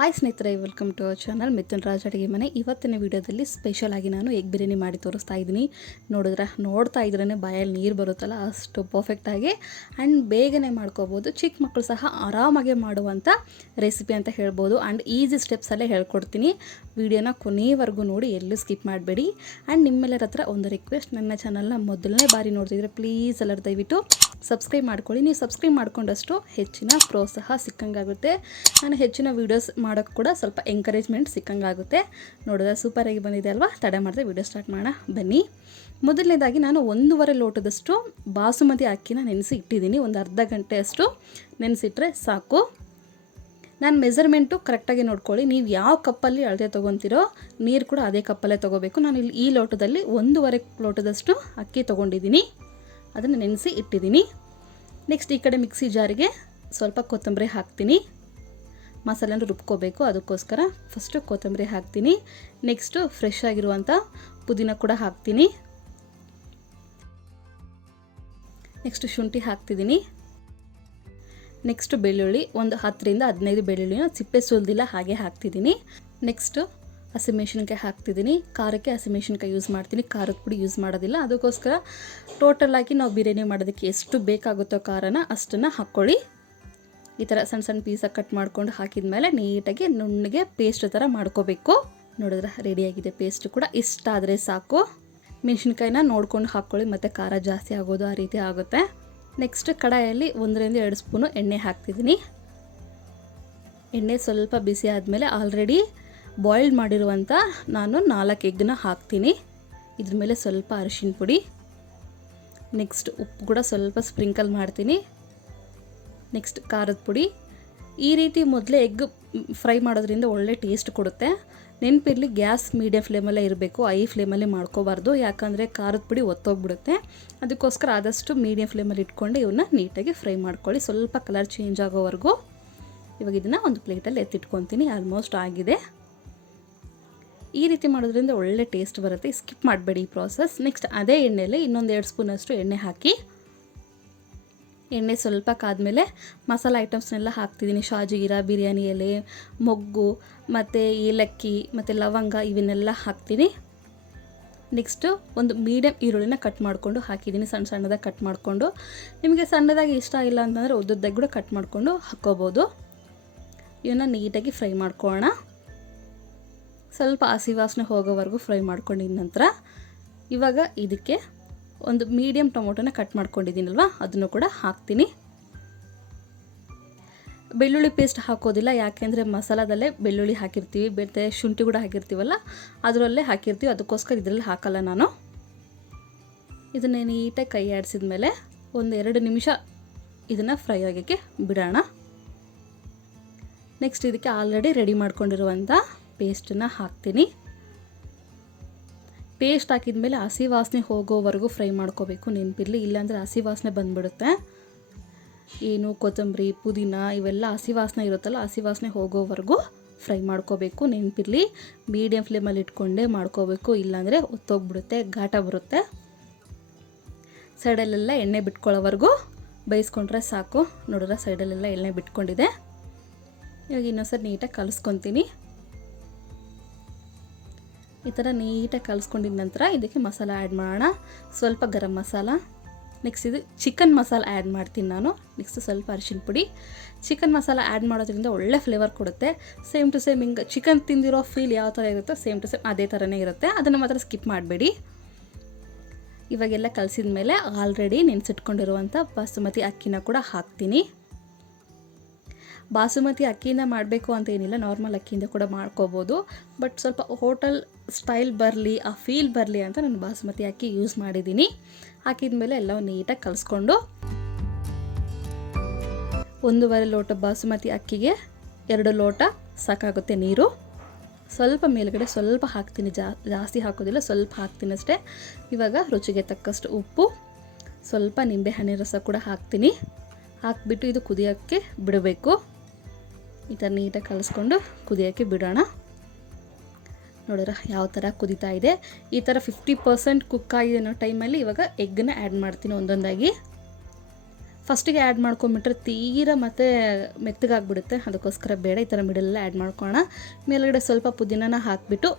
Hi ಸ್ನೇಹಿತರೆ, welcome to our channel Mithun Raj ಅಡುಗೆ ಮನೆ. ಇವತ್ತಿನ ವಿಡಿಯೋದಲ್ಲಿ ಸ್ಪೆಷಲ್ ಆಗಿ ನಾನು ಎಗ್ ಬಿರಿಯಾನಿ ಮಾಡಿ ತೋರಿಸ್ತಾ ಇದ್ದೀನಿ. ನೋಡ್ತಾ ಇದ್ರೇ ಬಾಯಲ್ಲಿ ನೀರು ಬರುತ್ತಲ್ಲ, ಅಷ್ಟು ಪರ್ಫೆಕ್ಟಾಗಿ ಆ್ಯಂಡ್ ಬೇಗನೆ ಮಾಡ್ಕೋಬೋದು. ಚಿಕ್ಕ ಮಕ್ಕಳು ಸಹ ಆರಾಮಾಗಿ ಮಾಡುವಂಥ ರೆಸಿಪಿ ಅಂತ ಹೇಳ್ಬೋದು. ಆ್ಯಂಡ್ ಈಸಿ ಸ್ಟೆಪ್ಸಲ್ಲೇ ಹೇಳ್ಕೊಡ್ತೀನಿ. ವಿಡಿಯೋನ ಕೊನೆಯವರೆಗೂ ನೋಡಿ, ಎಲ್ಲೂ ಸ್ಕಿಪ್ ಮಾಡಬೇಡಿ. ಆ್ಯಂಡ್ ನಿಮ್ಮೆಲ್ಲರ ಹತ್ರ ಒಂದು ರಿಕ್ವೆಸ್ಟ್, ನನ್ನ ಚಾನಲ್ನ ಮೊದಲನೇ ಬಾರಿ ನೋಡ್ತಿದ್ರೆ ಪ್ಲೀಸ್ ಎಲ್ಲರೂ ದಯವಿಟ್ಟು ಸಬ್ಸ್ಕ್ರೈಬ್ ಮಾಡ್ಕೊಳ್ಳಿ. ನೀವು ಸಬ್ಸ್ಕ್ರೈಬ್ ಮಾಡ್ಕೊಂಡಷ್ಟು ಹೆಚ್ಚಿನ ಪ್ರೋತ್ಸಾಹ ಸಿಕ್ಕಂಗಾಗುತ್ತೆ. ನಾನು ಹೆಚ್ಚಿನ ವೀಡಿಯೋಸ್ ಮಾಡೋಕ್ಕೆ ಕೂಡ ಸ್ವಲ್ಪ ಎಂಕರೇಜ್ಮೆಂಟ್ ಸಿಕ್ಕಂಗಾಗುತ್ತೆ. ನೋಡಿದ್ರೆ ಸೂಪರಾಗಿ ಬಂದಿದೆ ಅಲ್ವಾ? ತಡ ಮಾಡಿದ್ರೆ ವೀಡಿಯೋ ಸ್ಟಾರ್ಟ್ ಮಾಡೋಣ ಬನ್ನಿ. ಮೊದಲನೇದಾಗಿ ನಾನು 1.5 ಲೋಟದಷ್ಟು ಬಾಸುಮತಿ ಅಕ್ಕಿನ ನೆನೆಸಿ ಇಟ್ಟಿದ್ದೀನಿ. ಒಂದು ಅರ್ಧ ಗಂಟೆಯಷ್ಟು ನೆನೆಸಿಟ್ರೆ ಸಾಕು. ನಾನು ಮೆಜರ್ಮೆಂಟು ಕರೆಕ್ಟಾಗಿ ನೋಡ್ಕೊಳ್ಳಿ. ನೀವು ಯಾವ ಕಪ್ಪಲ್ಲಿ ಅಳತೆ ತೊಗೊತೀರೋ ನೀರು ಕೂಡ ಅದೇ ಕಪ್ಪಲ್ಲೇ ತೊಗೋಬೇಕು. ನಾನು ಇಲ್ಲಿ ಈ ಲೋಟದಲ್ಲಿ 1.5 ಲೋಟದಷ್ಟು ಅಕ್ಕಿ ತೊಗೊಂಡಿದ್ದೀನಿ. ಅದನ್ನು ನೆನೆಸಿ ಇಟ್ಟಿದ್ದೀನಿ. ನೆಕ್ಸ್ಟ್ ಈ ಕಡೆ ಮಿಕ್ಸಿ ಜಾರಿಗೆ ಸ್ವಲ್ಪ ಕೊತ್ತಂಬರಿ ಹಾಕ್ತೀನಿ. ಮಸಾಲೆನ ರುಬ್ಕೋಬೇಕು, ಅದಕ್ಕೋಸ್ಕರ ಫಸ್ಟು ಕೊತ್ತಂಬರಿ ಹಾಕ್ತೀನಿ. ನೆಕ್ಸ್ಟು ಫ್ರೆಶ್ ಆಗಿರುವಂಥ ಪುದೀನ ಕೂಡ ಹಾಕ್ತೀನಿ. ನೆಕ್ಸ್ಟು ಶುಂಠಿ ಹಾಕ್ತಿದ್ದೀನಿ. ನೆಕ್ಸ್ಟು ಬೆಳ್ಳುಳ್ಳಿ, ಒಂದು 10ರಿಂದ 15 ಬೆಳ್ಳುಳ್ಳಿನ ಸಿಪ್ಪೆ ಸುಲಿದಿಲ್ಲ ಹಾಗೆ ಹಾಕ್ತಿದ್ದೀನಿ. ನೆಕ್ಸ್ಟು ಹಸಿಮೆಣಸಿನ್ಕಾಯಿ ಹಾಕ್ತಿದ್ದೀನಿ. ಖಾರಕ್ಕೆ ಹಸಿಮೆಣಸಿನ್ಕಾಯಿ ಯೂಸ್ ಮಾಡ್ತೀನಿ, ಖಾರದ ಪುಡಿ ಯೂಸ್ ಮಾಡೋದಿಲ್ಲ. ಅದಕ್ಕೋಸ್ಕರ ಟೋಟಲಾಗಿ ನಾವು ಬಿರಿಯಾನಿ ಮಾಡೋದಕ್ಕೆ ಎಷ್ಟು ಬೇಕಾಗುತ್ತೋ ಖಾರನ ಅಷ್ಟನ್ನು ಹಾಕ್ಕೊಳ್ಳಿ. ಈ ಥರ ಸಣ್ಣ ಸಣ್ಣ ಪೀಸಾಗಿ ಕಟ್ ಮಾಡ್ಕೊಂಡು ಹಾಕಿದ ಮೇಲೆ ನೀಟಾಗಿ ನುಣ್ಣಗೆ ಪೇಸ್ಟ್ ಥರ ಮಾಡ್ಕೋಬೇಕು. ನೋಡಿದ್ರೆ ರೆಡಿಯಾಗಿದೆ ಪೇಸ್ಟ್ ಕೂಡ. ಇಷ್ಟಾದರೆ ಸಾಕು. ಮೆಣಸಿನ್ಕಾಯಿನ ನೋಡ್ಕೊಂಡು ಹಾಕ್ಕೊಳ್ಳಿ, ಮತ್ತು ಖಾರ ಜಾಸ್ತಿ ಆಗೋದು ಆ ರೀತಿ ಆಗುತ್ತೆ. ನೆಕ್ಸ್ಟ್ ಕಡಾಯಲ್ಲಿ 1ರಿಂದ 2 ಸ್ಪೂನು ಎಣ್ಣೆ ಹಾಕ್ತಿದ್ದೀನಿ. ಎಣ್ಣೆ ಸ್ವಲ್ಪ ಬಿಸಿ ಆದಮೇಲೆ ಆಲ್ರೆಡಿ ಬಾಯ್ಲ್ಡ್ ಮಾಡಿರುವಂಥ ನಾನು 4 ಎಗ್ಗನ್ನ ಹಾಕ್ತೀನಿ. ಇದ್ರ ಮೇಲೆ ಸ್ವಲ್ಪ ಅರಿಶಿನ ಪುಡಿ, ನೆಕ್ಸ್ಟ್ ಉಪ್ಪು ಕೂಡ ಸ್ವಲ್ಪ ಸ್ಪ್ರಿಂಕಲ್ ಮಾಡ್ತೀನಿ. ನೆಕ್ಸ್ಟ್ ಖಾರದ ಪುಡಿ. ಈ ರೀತಿ ಮೊದಲೇ ಎಗ್ ಫ್ರೈ ಮಾಡೋದ್ರಿಂದ ಒಳ್ಳೆ ಟೇಸ್ಟ್ ಕೊಡುತ್ತೆ. ನೆನಪಿರಲಿ, ಗ್ಯಾಸ್ ಮೀಡಿಯಮ್ ಫ್ಲೇಮಲ್ಲೇ ಇರಬೇಕು, ಹೈ ಫ್ಲೇಮಲ್ಲಿ ಮಾಡ್ಕೋಬಾರ್ದು. ಯಾಕಂದರೆ ಖಾರದ ಪುಡಿ ಒತ್ತೋಗ್ಬಿಡುತ್ತೆ. ಅದಕ್ಕೋಸ್ಕರ ಆದಷ್ಟು ಮೀಡಿಯಮ್ ಫ್ಲೇಮಲ್ಲಿ ಇಟ್ಕೊಂಡು ಇವನ್ನ ನೀಟಾಗಿ ಫ್ರೈ ಮಾಡ್ಕೊಳ್ಳಿ, ಸ್ವಲ್ಪ ಕಲರ್ ಚೇಂಜ್ ಆಗೋವರೆಗೂ. ಇವಾಗ ಇದನ್ನು ಒಂದು ಪ್ಲೇಟಲ್ಲಿ ಎತ್ತಿಟ್ಕೊತೀನಿ. ಆಲ್ಮೋಸ್ಟ್ ಆಗಿದೆ. ಈ ರೀತಿ ಮಾಡೋದ್ರಿಂದ ಒಳ್ಳೆ ಟೇಸ್ಟ್ ಬರುತ್ತೆ. ಸ್ಕಿಪ್ ಮಾಡಬೇಡಿ ಈ ಪ್ರಾಸೆಸ್. ನೆಕ್ಸ್ಟ್ ಅದೇ ಎಣ್ಣೆಯಲ್ಲಿ ಇನ್ನೊಂದು 2 ಸ್ಪೂನಷ್ಟು ಎಣ್ಣೆ ಹಾಕಿ, ಎಣ್ಣೆ ಸ್ವಲ್ಪ ಕಾದ್ಮೇಲೆ ಮಸಾಲೆ ಐಟಮ್ಸ್ನೆಲ್ಲ ಹಾಕ್ತಿದ್ದೀನಿ. ಶಾಜೀರ, ಬಿರಿಯಾನಿ ಎಲೆ, ಮೊಗ್ಗು, ಮತ್ತು ಏಲಕ್ಕಿ ಮತ್ತು ಲವಂಗ ಇವನ್ನೆಲ್ಲ ಹಾಕ್ತೀನಿ. ನೆಕ್ಸ್ಟು ಒಂದು ಮೀಡಿಯಮ್ ಈರುಳ್ಳಿನ ಕಟ್ ಮಾಡಿಕೊಂಡು ಹಾಕಿದ್ದೀನಿ, ಸಣ್ಣ ಸಣ್ಣದಾಗಿ ಕಟ್ ಮಾಡಿಕೊಂಡು. ನಿಮಗೆ ಸಣ್ಣದಾಗಿ ಇಷ್ಟ ಇಲ್ಲ ಅಂತಂದರೆ ಉದ್ದದ್ದಾಗಿ ಕೂಡ ಕಟ್ ಮಾಡಿಕೊಂಡು ಹಾಕ್ಕೋಬೋದು. ಇವನ್ನ ನೀಟಾಗಿ ಫ್ರೈ ಮಾಡ್ಕೊಳ್ಳೋಣ. ಸ್ವಲ್ಪ ಹಸಿ ವಾಸನೆ ಹೋಗೋವರೆಗೂ ಫ್ರೈ ಮಾಡ್ಕೊಂಡಿದ ನಂತರ ಇವಾಗ ಇದಕ್ಕೆ ಒಂದು ಮೀಡಿಯಮ್ ಟೊಮೊಟೊನ ಕಟ್ ಮಾಡ್ಕೊಂಡಿದ್ದೀನಲ್ವ, ಅದನ್ನು ಕೂಡ ಹಾಕ್ತೀನಿ. ಬೆಳ್ಳುಳ್ಳಿ ಪೇಸ್ಟ್ ಹಾಕೋದಿಲ್ಲ, ಯಾಕೆಂದರೆ ಮಸಾಲದಲ್ಲೇ ಬೆಳ್ಳುಳ್ಳಿ ಹಾಕಿರ್ತೀವಿ, ಮತ್ತು ಶುಂಠಿ ಕೂಡ ಹಾಕಿರ್ತೀವಲ್ಲ ಅದರಲ್ಲೇ ಹಾಕಿರ್ತೀವಿ. ಅದಕ್ಕೋಸ್ಕರ ಇದರಲ್ಲಿ ಹಾಕಲ್ಲ ನಾನು. ಇದನ್ನೇ ನೀಟಾಗಿ ಕೈ ಆಡಿಸಿದ ಮೇಲೆ ಒಂದು 2 ನಿಮಿಷ ಇದನ್ನು ಫ್ರೈ ಆಗೋಕ್ಕೆ ಬಿಡೋಣ. ನೆಕ್ಸ್ಟ್ ಇದಕ್ಕೆ ಆಲ್ರೆಡಿ ರೆಡಿ ಮಾಡ್ಕೊಂಡಿರುವಂಥ ಪೇಸ್ಟನ್ನು ಹಾಕ್ತೀನಿ. ಪೇಸ್ಟ್ ಹಾಕಿದ ಮೇಲೆ ಹಸಿ ವಾಸನೆ ಹೋಗೋವರೆಗೂ ಫ್ರೈ ಮಾಡ್ಕೋಬೇಕು, ನೆನಪಿರಲಿ. ಇಲ್ಲಾಂದರೆ ಹಸಿ ವಾಸನೆ ಬಂದುಬಿಡುತ್ತೆ. ಏನು ಕೊತ್ತಂಬರಿ, ಪುದೀನ ಇವೆಲ್ಲ ಹಸಿ ವಾಸನೆ ಇರುತ್ತಲ್ಲ, ಹಸಿ ವಾಸನೆ ಹೋಗೋವರೆಗೂ ಫ್ರೈ ಮಾಡ್ಕೋಬೇಕು, ನೆನಪಿರಲಿ. ಮೀಡಿಯಮ್ ಫ್ಲೇಮಲ್ಲಿ ಇಟ್ಕೊಂಡೇ ಮಾಡ್ಕೋಬೇಕು, ಇಲ್ಲಾಂದರೆ ಒತ್ತೋಗ್ಬಿಡುತ್ತೆ, ಘಾಟ ಬರುತ್ತೆ. ಸೈಡಲ್ಲೆಲ್ಲ ಎಣ್ಣೆ ಬಿಟ್ಕೊಳ್ಳೋವರೆಗೂ ಬೇಯಿಸ್ಕೊಂಡ್ರೆ ಸಾಕು. ನೋಡಿದ್ರೆ ಸೈಡಲ್ಲೆಲ್ಲ ಎಣ್ಣೆ ಬಿಟ್ಕೊಂಡಿದೆ. ಇವಾಗ ಇನ್ನೊಂದ್ಸರಿ ನೀಟಾಗಿ ಕಲಿಸ್ಕೊತೀನಿ. ಈ ಥರ ನೀಟಾಗಿ ಕಲಿಸ್ಕೊಂಡಿದ ನಂತರ ಇದಕ್ಕೆ ಮಸಾಲ ಆ್ಯಡ್ ಮಾಡೋಣ. ಸ್ವಲ್ಪ ಗರಂ ಮಸಾಲ, ನೆಕ್ಸ್ಟ್ ಇದು ಚಿಕನ್ ಮಸಾಲ ಆ್ಯಡ್ ಮಾಡ್ತೀನಿ ನಾನು. ನೆಕ್ಸ್ಟ್ ಸ್ವಲ್ಪ ಅರಿಶಿನ ಪುಡಿ. ಚಿಕನ್ ಮಸಾಲ ಆ್ಯಡ್ ಮಾಡೋದ್ರಿಂದ ಒಳ್ಳೆ ಫ್ಲೇವರ್ ಕೊಡುತ್ತೆ. ಸೇಮ್ ಟು ಸೇಮ್ ಹಿಂಗೆ ಚಿಕನ್ ತಿಂದಿರೋ ಫೀಲ್ ಯಾವ ಥರ ಇರುತ್ತೋ ಸೇಮ್ ಟು ಸೇಮ್ ಅದೇ ಥರನೇ ಇರುತ್ತೆ. ಅದನ್ನು ಮಾತ್ರ ಸ್ಕಿಪ್ ಮಾಡಬೇಡಿ. ಇವಾಗೆಲ್ಲ ಕಲಿಸಿದ ಮೇಲೆ ಆಲ್ರೆಡಿ ನೆನೆಸಿಟ್ಕೊಂಡಿರುವಂಥ ಬಾಸುಮತಿ ಅಕ್ಕಿನ ಕೂಡ ಹಾಕ್ತೀನಿ. ಬಾಸುಮತಿ ಅಕ್ಕಿಯಿಂದ ಮಾಡಬೇಕು ಅಂತ ಏನಿಲ್ಲ, ನಾರ್ಮಲ್ ಅಕ್ಕಿಯಿಂದ ಕೂಡ ಮಾಡ್ಕೋಬೋದು. ಬಟ್ ಸ್ವಲ್ಪ ಹೋಟೆಲ್ ಸ್ಟೈಲ್ ಬರಲಿ, ಆ ಫೀಲ್ ಬರಲಿ ಅಂತ ನಾನು ಬಾಸುಮತಿ ಅಕ್ಕಿ ಯೂಸ್ ಮಾಡಿದ್ದೀನಿ. ಹಾಕಿದ ಮೇಲೆ ಎಲ್ಲ ನೀಟಾಗಿ ಕಲಿಸ್ಕೊಂಡು 1.5 ಲೋಟ ಬಾಸುಮತಿ ಅಕ್ಕಿಗೆ 2 ಲೋಟ ಸಾಕಾಗುತ್ತೆ ನೀರು. ಸ್ವಲ್ಪ ಮೇಲ್ಗಡೆ ಸ್ವಲ್ಪ ಹಾಕ್ತೀನಿ, ಜಾಸ್ತಿ ಹಾಕೋದಿಲ್ಲ, ಸ್ವಲ್ಪ ಹಾಕ್ತೀನಿ ಅಷ್ಟೇ. ಇವಾಗ ರುಚಿಗೆ ತಕ್ಕಷ್ಟು ಉಪ್ಪು, ಸ್ವಲ್ಪ ನಿಂಬೆಹಣ್ಣಿನ ರಸ ಕೂಡ ಹಾಕ್ತೀನಿ. ಹಾಕಿಬಿಟ್ಟು ಇದು ಕುದಿಯೋಕ್ಕೆ ಬಿಡಬೇಕು. ಈ ಥರ ನೀಟಾಗಿ ಕಲಿಸ್ಕೊಂಡು ಕುದಿಯೋಕ್ಕೆ ಬಿಡೋಣ. ನೋಡಿದ್ರೆ ಯಾವ ಥರ ಕುದೀತಾ ಇದೆ. ಈ ಥರ 50% ಕುಕ್ ಆಗಿದೆ ಅನ್ನೋ ಟೈಮಲ್ಲಿ ಇವಾಗ ಎಗ್ಗನ್ನ ಆ್ಯಡ್ ಮಾಡ್ತೀನಿ ಒಂದೊಂದಾಗಿ. ಫಸ್ಟಿಗೆ ಆ್ಯಡ್ ಮಾಡ್ಕೊಂಬಿಟ್ರೆ ತೀರಾ ಮತ್ತು ಮೆತ್ತಗಾಗ್ಬಿಡುತ್ತೆ. ಅದಕ್ಕೋಸ್ಕರ ಬೇಡ, ಈ ಥರ ಮಿಡಲೆಲ್ಲ ಆ್ಯಡ್ ಮಾಡ್ಕೊಳ್ಳೋಣ. ಮೇಲ್ಗಡೆ ಸ್ವಲ್ಪ ಪುದೀನನ ಹಾಕಿಬಿಟ್ಟು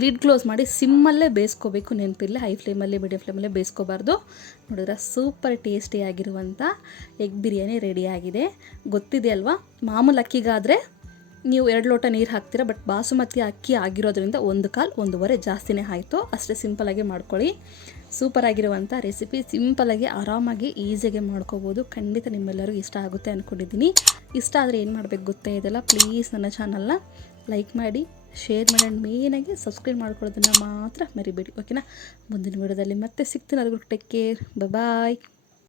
ಲಿಡ್ ಕ್ಲೋಸ್ ಮಾಡಿ ಸಿಮ್ಮಲ್ಲೇ ಬೇಯಿಸ್ಕೋಬೇಕು. ನೆನಪಿರಲಿ, ಹೈ ಫ್ಲೇಮಲ್ಲಿ ಮೀಡಿಯಮ್ ಫ್ಲೇಮಲ್ಲೇ ಬೇಯಿಸ್ಕೋಬಾರ್ದು. ನೋಡಿದ್ರೆ ಸೂಪರ್ ಟೇಸ್ಟಿಯಾಗಿರುವಂಥ ಎಗ್ ಬಿರಿಯಾನಿ ರೆಡಿಯಾಗಿದೆ. ಗೊತ್ತಿದೆ ಅಲ್ವಾ, ಮಾಮೂಲು ಅಕ್ಕಿಗಾದರೆ ನೀವು 2 ಲೋಟ ನೀರು ಹಾಕ್ತೀರಾ, ಬಟ್ ಬಾಸುಮತಿ ಅಕ್ಕಿ ಆಗಿರೋದ್ರಿಂದ 1.5-1.5 ಜಾಸ್ತಿನೇ ಆಯಿತು. ಅಷ್ಟೇ ಸಿಂಪಲಾಗಿ ಮಾಡ್ಕೊಳ್ಳಿ. ಸೂಪರಾಗಿರುವಂಥ ರೆಸಿಪಿ, ಸಿಂಪಲಾಗಿ ಆರಾಮಾಗಿ ಈಸಿಯಾಗಿ ಮಾಡ್ಕೋಬೋದು. ಖಂಡಿತ ನಿಮ್ಮೆಲ್ಲರಿಗೂ ಇಷ್ಟ ಆಗುತ್ತೆ ಅಂದ್ಕೊಂಡಿದ್ದೀನಿ. ಇಷ್ಟ ಆದರೆ ಏನು ಮಾಡಬೇಕು ಗೊತ್ತೇ ಇದೆಲ್ಲ, ಪ್ಲೀಸ್ ನನ್ನ ಚಾನಲ್ನ ಲೈಕ್ ಮಾಡಿ, ಶೇರ್ ಮಾಡಿ, ಆ್ಯಂಡ್ ಮೇಯ್ನಾಗಿ ಸಬ್ಸ್ಕ್ರೈಬ್ ಮಾಡ್ಕೊಳ್ಳೋದನ್ನು ಮಾತ್ರ ಮರಿಬೇಡಿ. ಓಕೆನಾ? ಮುಂದಿನ ವಿಡಿಯೋದಲ್ಲಿ ಮತ್ತೆ ಸಿಗ್ತೀನಿ. ಅದಕ್ಕೂ ಟೇಕ್ ಕೇರ್, ಬಾಯ್.